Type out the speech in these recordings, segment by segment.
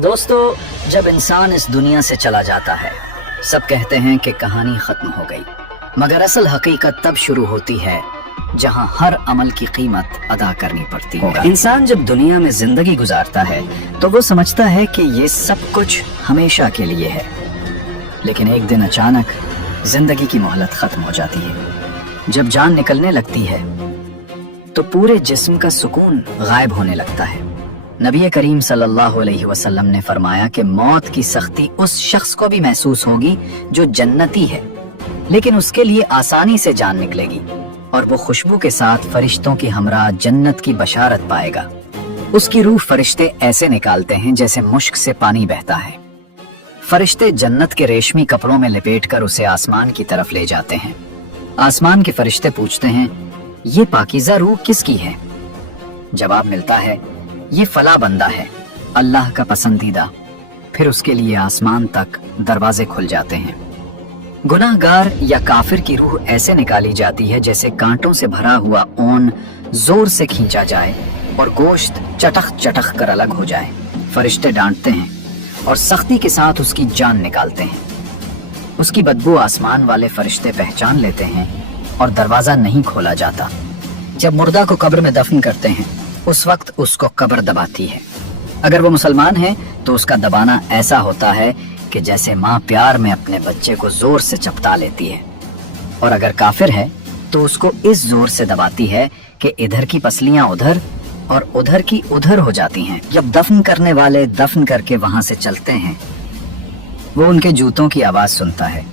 दोस्तों, जब इंसान इस दुनिया से चला जाता है, सब कहते हैं कि कहानी खत्म हो गई, मगर असल हकीकत तब शुरू होती है जहां हर अमल की कीमत अदा करनी पड़ती है। इंसान जब दुनिया में जिंदगी गुजारता है तो वो समझता है कि ये सब कुछ हमेशा के लिए है, लेकिन एक दिन अचानक जिंदगी की मोहलत खत्म हो जाती है। जब जान निकलने लगती है तो पूरे जिस्म का सुकून गायब होने लगता है। नबी करीम सल्लल्लाहु अलैहि वसल्लम ने फरमाया कि मौत की सख्ती उस शख्स को भी महसूस होगी जो जन्नती है, लेकिन उसके लिए आसानी से जान निकलेगी और वो खुशबू के साथ फरिश्तों की हमरा जन्नत की बशारत पाएगा। उसकी रूह फरिश्ते ऐसे निकालते हैं जैसे मुश्क से पानी बहता है। फरिश्ते जन्नत के रेशमी कपड़ों में लपेटकर उसे आसमान की तरफ ले जाते हैं। आसमान के फरिश्ते पूछते हैं, ये पाकीज़ा रूह किसकी है? जवाब मिलता है, ये फला बंदा है, अल्लाह का पसंदीदा। फिर उसके लिए आसमान तक दरवाजे खुल जाते हैं। गुनाहगार या काफिर की रूह ऐसे निकाली जाती है जैसे कांटों से भरा हुआ ऊन जोर से खींचा जाए और गोश्त चटक चटक कर अलग हो जाए। फरिश्ते डांटते हैं और सख्ती के साथ उसकी जान निकालते हैं। उसकी बदबू आसमान वाले फरिश्ते पहचान लेते हैं और दरवाजा नहीं खोला जाता। जब मुर्दा को कब्र में दफन करते हैं, उस वक्त उसको कब्र दबाती है। अगर वो मुसलमान है तो उसका दबाना ऐसा होता है कि जैसे माँ प्यार में अपने बच्चे को जोर से चपटा लेती है, और अगर काफिर है तो उसको इस जोर से दबाती है कि इधर की पसलियां उधर और उधर की उधर हो जाती हैं। जब दफन करने वाले दफन करके वहां से चलते हैं, वो उनके जूतों की आवाज सुनता है।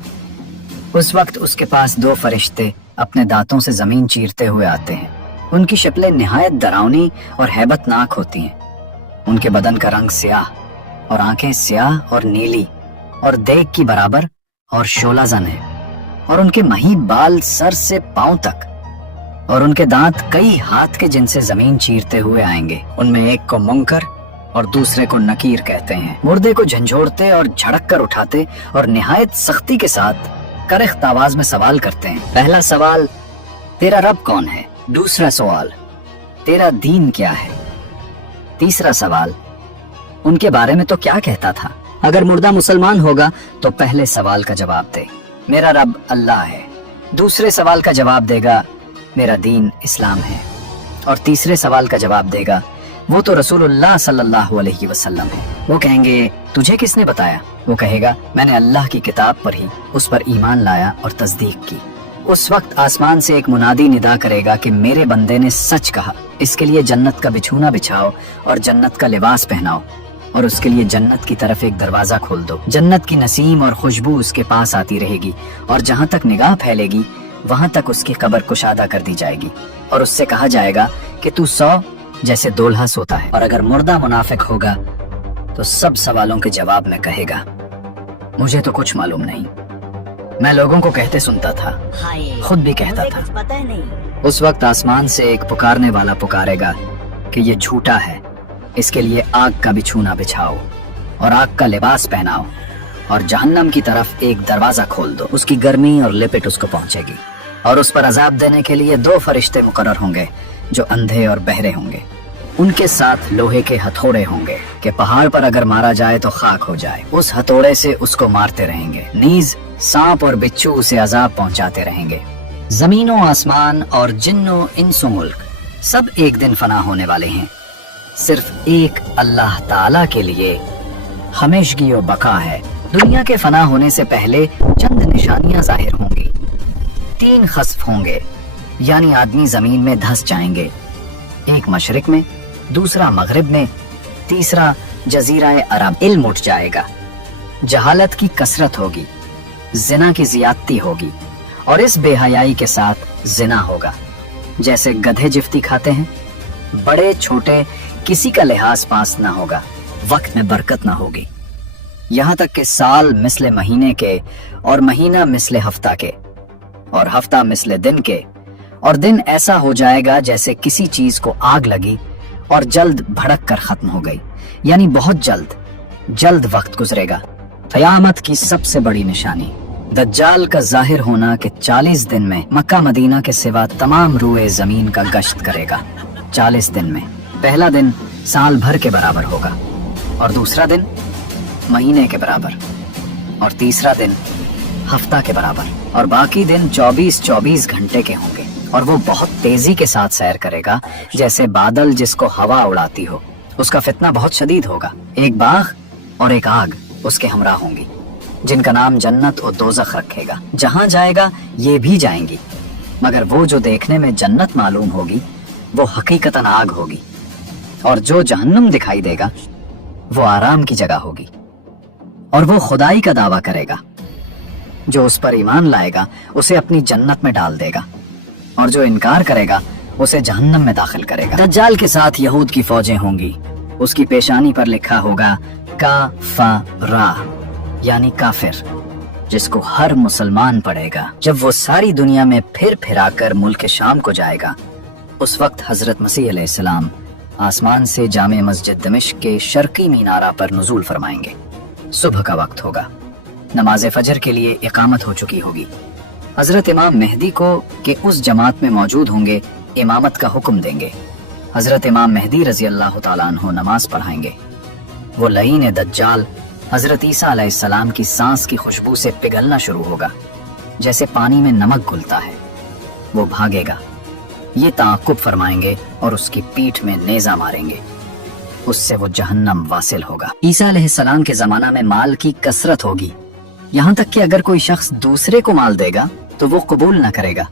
उस वक्त उसके पास दो फरिश्ते अपने दांतों से जमीन चीरते हुए आते हैं। उनकी शक्लें निहायत डरावनी और हैबतनाक होती हैं। उनके बदन का रंग स्याह और आंखें स्याह और नीली और देग की बराबर और शोलाजन है, और उनके महीब बाल सर से पांव तक, और उनके दांत कई हाथ के जिनसे जमीन चीरते हुए आएंगे। उनमें एक को मुंकर और दूसरे को नकीर कहते हैं। मुर्दे को झंझोड़ते और झड़क कर उठाते और निहायत सख्ती के साथ करख्त आवाज में सवाल करते हैं। पहला सवाल, तेरा रब कौन है? दूसरा सवाल, तेरा दीन क्या है? तीसरा सवाल, उनके बारे में तो क्या कहता था? अगर मुर्दा मुसलमान होगा तो पहले सवाल का जवाब दे, मेरा रब अल्लाह है। दूसरे सवाल का जवाब देगा, मेरा दीन इस्लाम है। और तीसरे सवाल का जवाब देगा, वो तो रसूलुल्लाह सल्लल्लाहु अलैहि वसल्लम है। वो कहेंगे, तुझे किसने बताया? वो कहेगा, मैंने अल्लाह की किताब पर ही उस पर ईमान लाया और तस्दीक की। उस वक्त आसमान से एक मुनादी निदा करेगा कि मेरे बंदे ने सच कहा, इसके लिए जन्नत का बिछूना बिछाओ और जन्नत का लिबास पहनाओ, और उसके लिए जन्नत की तरफ एक दरवाजा खोल दो। जन्नत की नसीम और खुशबू उसके पास आती रहेगी, और जहाँ तक निगाह फैलेगी वहां तक उसकी कब्र कुशादा कर दी जाएगी, और उससे कहा जाएगा कि तू सौ जैसे दोल्हा सोता है। और अगर मुर्दा मुनाफिक होगा तो सब सवालों के जवाब में कहेगा, मुझे तो कुछ मालूम नहीं, मैं लोगों को कहते सुनता था, खुद भी कहता था। पता नहीं। उस वक्त आसमान से एक पुकारने वाला पुकारेगा कि ये झूठा है, इसके लिए आग का बिछूना बिछाओ और आग का लिबास पहनाओ, और जहन्नम की तरफ एक दरवाजा खोल दो। उसकी गर्मी और लिपट उसको पहुंचेगी, और उस पर अजाब देने के लिए दो फरिश्ते मुकर्रर होंगे जो अंधे और बहरे होंगे। उनके साथ लोहे के हथौड़े होंगे कि पहाड़ पर अगर मारा जाए तो खाक हो जाए। उस हथौड़े से उसको मारते रहेंगे। नीज, सांप और बिच्छू उसे अजाब पहुंचाते रहेंगे। जमीनों, आसमान और जिन्नों, इंसो मुल्क सब एक दिन फना होने वाले हैं। सिर्फ एक अल्लाह ताला के लिए हमेशगी और बका है। दुनिया के फना होने से पहले चंद निशानियां जाहिर होंगी। 3 खस्फ होंगे, यानी आदमी जमीन में धंस जाएंगे। एक मशरिक में, दूसरा मगरिब में, तीसरा जजीरा अरब। इल्म उठ जाएगा, जहालत की कसरत होगी, जिना की जियादती होगी, और इस बेहयाई के साथ जिना होगा। जैसे गधे जिफ्ती खाते हैं, बड़े छोटे किसी का लिहाज पास ना होगा, वक्त में बरकत ना होगी। यहाँ तक कि साल मिसले महीने के, और महीना मिसले हफ्ता के, और हफ्ता मिसले दिन के, और दिन ऐसा हो जाएगा जैसे किसी चीज को आग लगी और जल्द भड़क कर खत्म हो गई, यानी बहुत जल्द वक्त गुजरेगा। क़यामत की सबसे बड़ी निशानी दज्जाल का जाहिर होना कि 40 दिन में मक्का मदीना के सिवा तमाम रूए जमीन का गश्त करेगा। 40 दिन में पहला दिन साल भर के बराबर होगा। اور دوسرا دن مہینے کے برابر، اور تیسرا دن ہفتہ کے برابر، اور باقی دن 24 گھنٹے کے ہوں گے، اور وہ بہت تیزی کے ساتھ سیر کرے گا جیسے بادل جس کو ہوا اڑاتی ہو۔ اس کا فتنہ بہت شدید ہوگا۔ ایک باغ اور ایک آگ اس کے ہمراہ ہوں گی، جن کا نام جنت اور دوزخ رکھے گا۔ جہاں جائے گا یہ بھی جائیں گی، مگر وہ جو دیکھنے میں جنت معلوم ہوگی وہ حقیقتاً آگ ہوگی، اور جو جہنم دکھائی دے گا وہ آرام کی جگہ ہوگی، اور وہ خدائی کا دعویٰ کرے گا۔ جو اس پر ایمان لائے گا اسے اپنی جنت میں ڈال دے گا، اور جو انکار کرے گا اسے جہنم میں داخل کرے گا۔ دجال کے ساتھ یہود کی فوجیں ہوں گی، اس کی پیشانی پر لکھا ہوگا کافرہ یعنی کافر، جس کو ہر مسلمان پڑھے گا۔ جب وہ ساری دنیا میں پھر پھرا کر ملک شام کو جائے گا، اس وقت حضرت مسیح علیہ السلام آسمان سے جامع مسجد دمشق کے شرقی مینارہ پر نزول فرمائیں گے۔ صبح کا وقت ہوگا، نماز فجر کے لیے اقامت ہو چکی ہوگی۔ حضرت امام مہدی کو کہ اس جماعت میں موجود ہوں گے امامت کا حکم دیں گے۔ حضرت امام مہدی رضی اللہ تعالیٰ عنہ نماز پڑھائیں گے۔ وہ لعین دجال حضرت عیسیٰ علیہ السلام کی سانس کی خوشبو سے پگھلنا شروع ہوگا جیسے پانی میں نمک گھلتا ہے۔ وہ بھاگے گا، یہ تعاقب فرمائیں گے اور اس کی پیٹھ میں نیزہ ماریں گے، اس سے وہ جہنم واصل ہوگا۔ عیسیٰ علیہ السلام کے زمانہ میں مال کی کثرت ہوگی، یہاں تک کہ اگر کوئی شخص دوسرے کو مال دے گا تو وہ قبول نہ کرے گا۔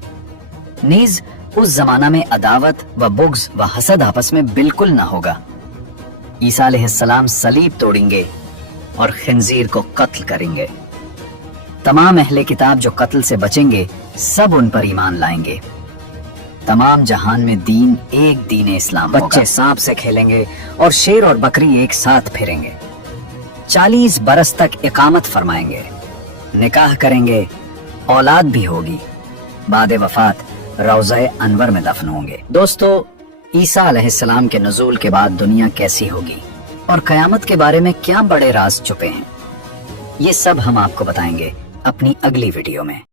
نیز اس زمانہ میں عداوت و بغض و حسد آپس میں بالکل نہ ہوگا۔ عیسیٰ علیہ السلام صلیب توڑیں گے اور خنزیر کو قتل کریں گے۔ تمام اہل کتاب جو قتل سے بچیں گے سب ان پر ایمان لائیں گے۔ تمام جہان میں دین ایک دین اسلام ہوگا۔ بچے سانپ سے کھیلیں گے اور شیر اور بکری ایک ساتھ پھریں گے۔ 40 برس تک اقامت فرمائیں گے، نکاح کریں گے، اولاد بھی ہوگی۔ بعد وفات روضہ انور میں دفن ہوں گے۔ دوستو، عیسیٰ علیہ السلام کے نزول کے بعد دنیا کیسی ہوگی اور قیامت کے بارے میں کیا بڑے راز چھپے ہیں، یہ سب ہم آپ کو بتائیں گے اپنی اگلی ویڈیو میں۔